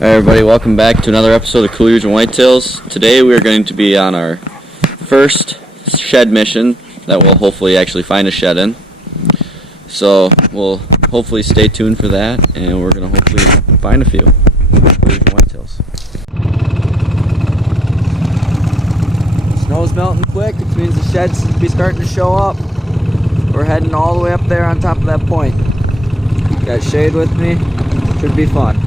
Hi everybody, welcome back to another episode of Cool Region Whitetails. Today we are going to be on our first shed mission that we'll hopefully actually find a shed in. So we'll hopefully stay tuned for that, and we're going to hopefully find a few Cool Region Whitetails. Snow's melting quick, which means the sheds will be starting to show up. We're heading all the way up there on top of that point. Got Shade with me, should be fun.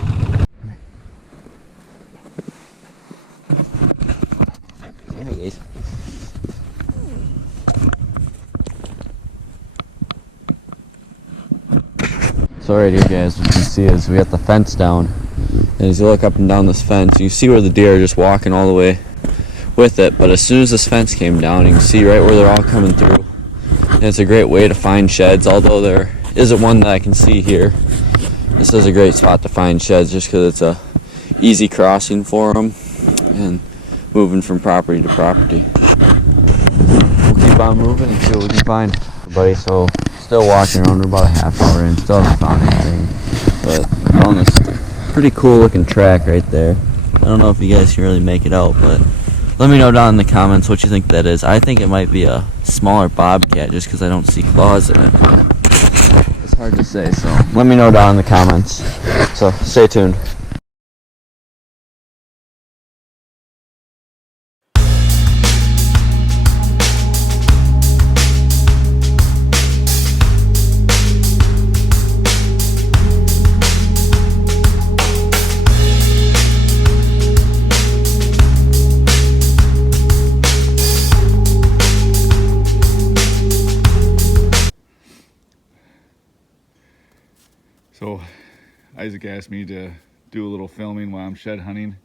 So right here, guys, what you can see is we got the fence down, and as you look up and down this fence, you see where the deer are just walking all the way with it. But as soon as this fence came down, you can see right where they're all coming through. And it's a great way to find sheds, although there isn't one that I can see here. This is a great spot to find sheds just because it's a easy crossing for them and moving from property to property. We'll keep on moving and see what we can find, everybody. So still walking around, we're about a half hour in, still haven't found anything, but I found this pretty cool looking track right there. I don't know if you guys can really make it out, but let me know down in the comments what you think that is. I think it might be a smaller bobcat just because I don't see claws in it. It's hard to say, so let me know down in the comments. So stay tuned. So Isaac asked me to do a little filming while I'm shed hunting,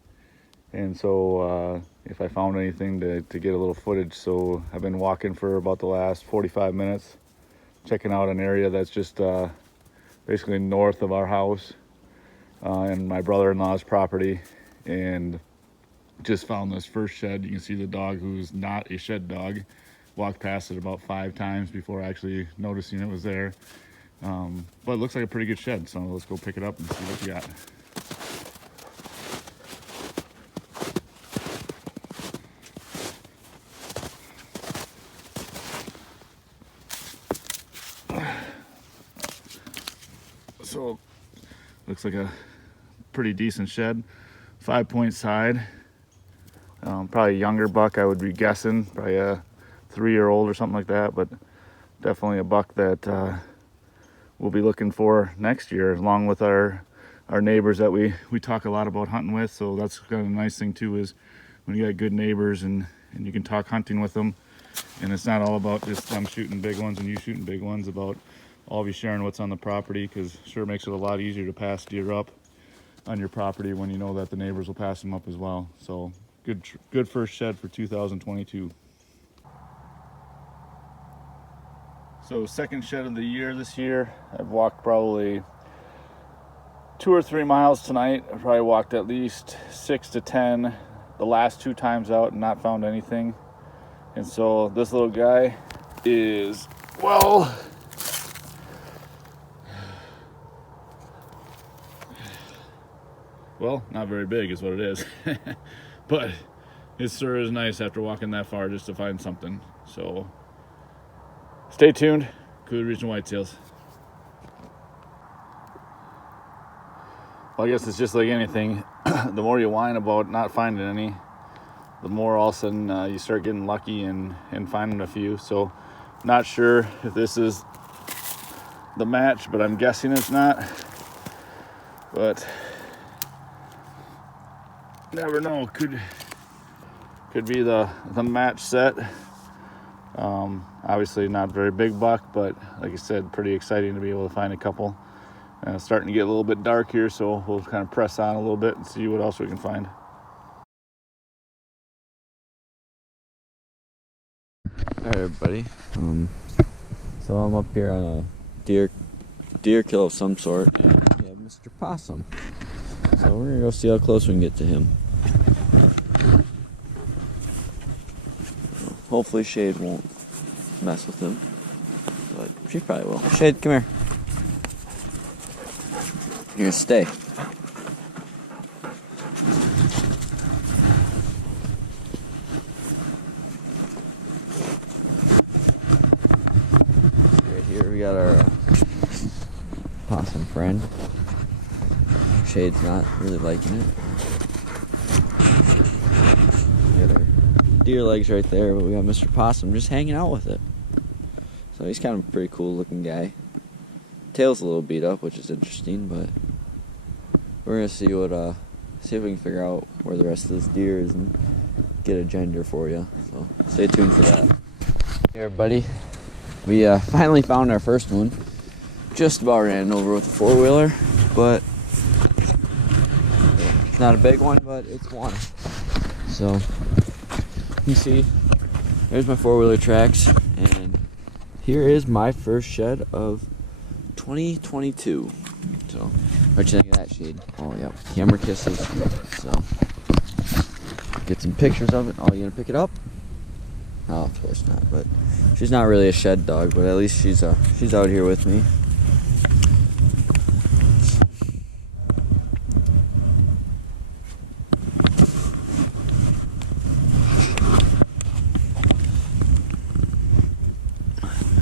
and so if I found anything to get a little footage. So I've been walking for about the last 45 minutes, checking out an area that's just basically north of our house and my brother-in-law's property, and just found this first shed. You can see the dog, who's not a shed dog, walked past it about 5 times before actually noticing it was there. But it looks like a pretty good shed, so let's go pick it up and see what we got. So looks like a pretty decent shed, 5-point side, probably a younger buck, I would be guessing, probably a 3-year-old or something like that, but definitely a buck that we'll be looking for next year, along with our neighbors that we talk a lot about hunting with. So that's kind of a nice thing too, is when you got good neighbors and you can talk hunting with them, and it's not all about just them shooting big ones and you shooting big ones, about all of you sharing what's on the property, because it sure makes it a lot easier to pass deer up on your property when you know that the neighbors will pass them up as well. So good first shed for 2022. So second shed of the year this year. I've walked probably 2 or 3 miles tonight. I probably walked at least 6 to 10 the last 2 times out and not found anything. And so this little guy is, well, not very big is what it is. But it sure is nice after walking that far just to find something. So stay tuned. Cool Region Whitetails. Well, I guess it's just like anything. The more you whine about not finding any, the more all of a sudden you start getting lucky and finding a few. So not sure if this is the match, but I'm guessing it's not. But never know. Could be the match set. Obviously not very big buck, but like I said, pretty exciting to be able to find a couple. Starting to get a little bit dark here, so we'll kind of press on a little bit and see what else we can find. Alright everybody, so I'm up here on a deer kill of some sort, and we have Mr. Possum. So we're gonna go see how close we can get to him. Hopefully Shade won't mess with him, but she probably will. Shade, come here. You're gonna stay. got our possum friend. Shade's not really liking it. We got our deer legs right there, but we got Mr. Possum just hanging out with it. So he's kind of a pretty cool looking guy. Tail's a little beat up, which is interesting, but we're gonna see if we can figure out where the rest of this deer is and get a gender for you. So stay tuned for that. Hey everybody, we finally found our first one. Just about ran over with a four-wheeler, but it's not a big one, but it's one. So you can see there's my four-wheeler tracks, and here is my first shed of 2022. So what you think of that, Shade? Oh yep, camera kisses. So get some pictures of it. Oh, you gonna pick it up? Oh, of course not. But she's not really a shed dog, but at least she's out here with me.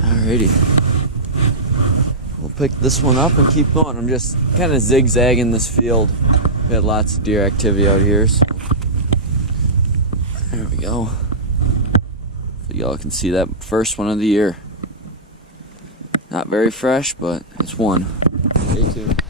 Alrighty. We'll pick this one up and keep going. I'm just kind of zigzagging this field. We had lots of deer activity out here, so there we go. So y'all can see that first one of the year. Not very fresh, but it's one. Stay tuned.